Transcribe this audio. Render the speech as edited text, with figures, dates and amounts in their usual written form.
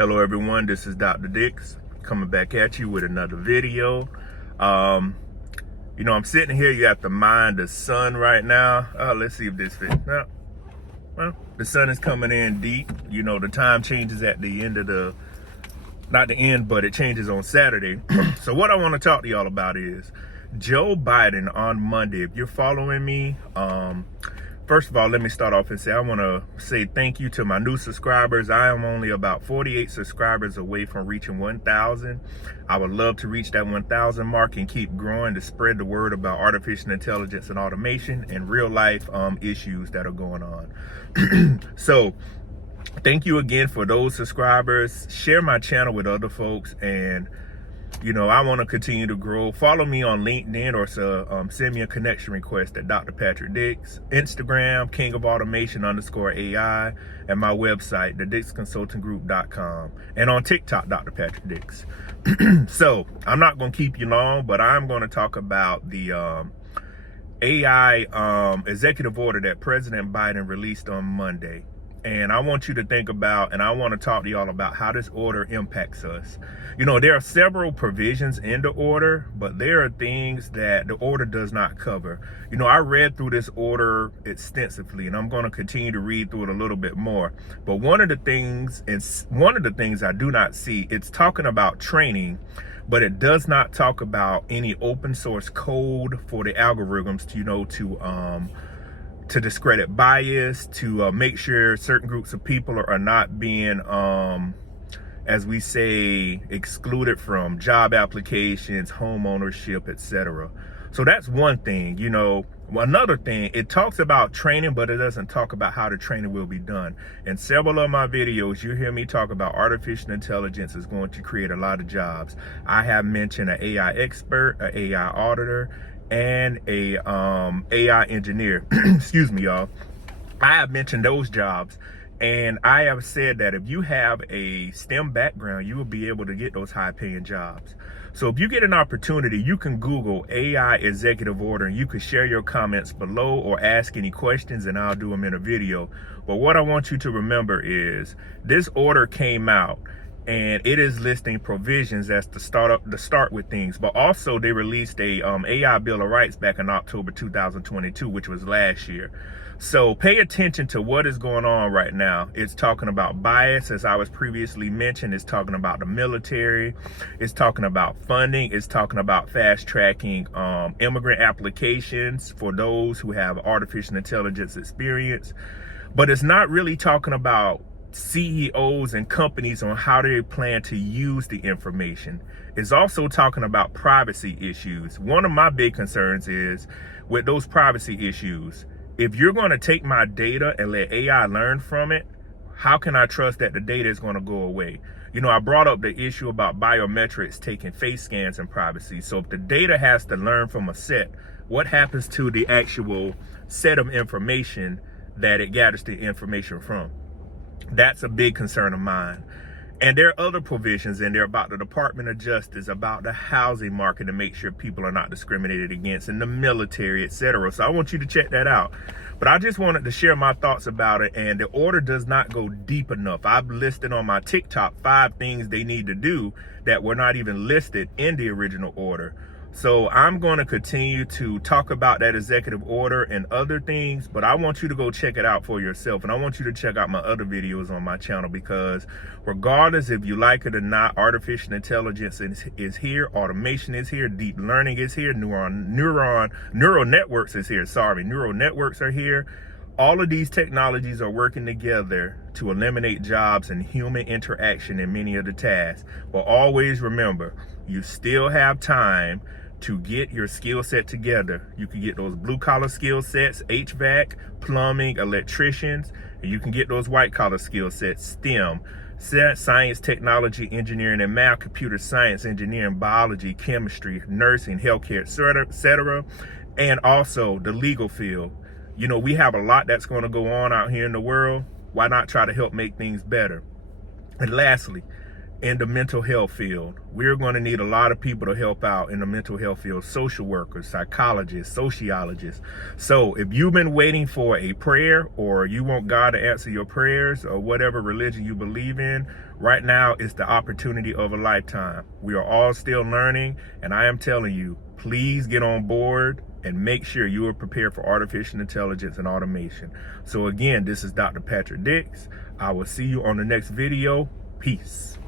Hello everyone, this is Dr. Dix coming back at you with another video. I'm sitting here, you have to mind the sun right now. Let's see if this fits. Well, the sun is coming in deep. The time changes at the end of not the end, but it changes on Saturday. So what I want to talk to y'all about is Joe Biden on Monday. If you're following me, first of all, let me start off and say, I want to say thank you to my new subscribers. I am only about 48 subscribers away from reaching 1,000. I would love to reach that 1,000 mark and keep growing to spread the word about artificial intelligence and automation and real life issues that are going on. So thank you again for those subscribers. Share my channel with other folks, and I want to continue to grow. Follow me on LinkedIn or send me a connection request at Dr. Patrick Dix, Instagram, King of Automation _AI, and my website, thedixconsultinggroup.com, and on TikTok, Dr. Patrick Dix. So I'm not going to keep you long, but I'm going to talk about the AI executive order that President Biden released on Monday. And I want you to think about, and I want to talk to y'all about how this order impacts us. There are several provisions in the order, but there are things that the order does not cover. I read through this order extensively, and I'm going to continue to read through it a little bit more. But one of the things I do not see, it's talking about training, but it does not talk about any open source code for the algorithms to discredit bias, to make sure certain groups of people are not being, as we say, excluded from job applications, home ownership, etc. So that's one thing. Another thing, it talks about training, but it doesn't talk about how the training will be done. In several of my videos, you hear me talk about artificial intelligence is going to create a lot of jobs. I have mentioned an AI expert, an AI auditor, and a AI engineer. Excuse me, y'all. I have mentioned those jobs, and I have said that if you have a STEM background, you will be able to get those high-paying jobs. So if you get an opportunity, you can Google AI executive order, and you can share your comments below or ask any questions, and I'll do them in a video. But what I want you to remember is this order came out, and it is listing provisions as to start with things, but also they released a AI Bill of Rights back in October 2022, which was last year. So pay attention to what is going on right now. It's talking about bias, as I was previously mentioned. It's talking about the military. It's talking about funding. It's talking about fast tracking immigrant applications for those who have artificial intelligence experience. But it's not really talking about CEOs and companies on how they plan to use the information. It's also talking about privacy issues. One of my big concerns is with those privacy issues. If you're going to take my data and let AI learn from it, how can I trust that the data is going to go away? I brought up the issue about biometrics taking face scans and privacy. So if the data has to learn from a set, what happens to the actual set of information that it gathers the information from? That's a big concern of mine. And there are other provisions in there about the Department of Justice, about the housing market to make sure people are not discriminated against, and the military, etc. So I want you to check that out. But I just wanted to share my thoughts about it, and the order does not go deep enough. I've listed on my TikTok 5 things they need to do that were not even listed in the original order. So I'm going to continue to talk about that executive order and other things, but I want you to go check it out for yourself. And I want you to check out my other videos on my channel, because regardless if you like it or not, artificial intelligence is here, automation is here, deep learning is here, neural networks is here. Neural networks are here. All of these technologies are working together to eliminate jobs and human interaction in many of the tasks. But always remember, you still have time to get your skill set together. You can get those blue collar skill sets, HVAC, plumbing, electricians, and you can get those white collar skill sets, STEM, science, technology, engineering, and math, computer science, engineering, biology, chemistry, nursing, healthcare, etc. And also the legal field. We have a lot that's going to go on out here in the world. Why not try to help make things better? And lastly, in the mental health field. We're going to need a lot of people to help out in the mental health field, social workers, psychologists, sociologists. So if you've been waiting for a prayer, or you want God to answer your prayers, or whatever religion you believe in, right now is the opportunity of a lifetime. We are all still learning, and I am telling you, please get on board and make sure you are prepared for artificial intelligence and automation. So again, this is Dr. Patrick Dix. I will see you on the next video. Peace.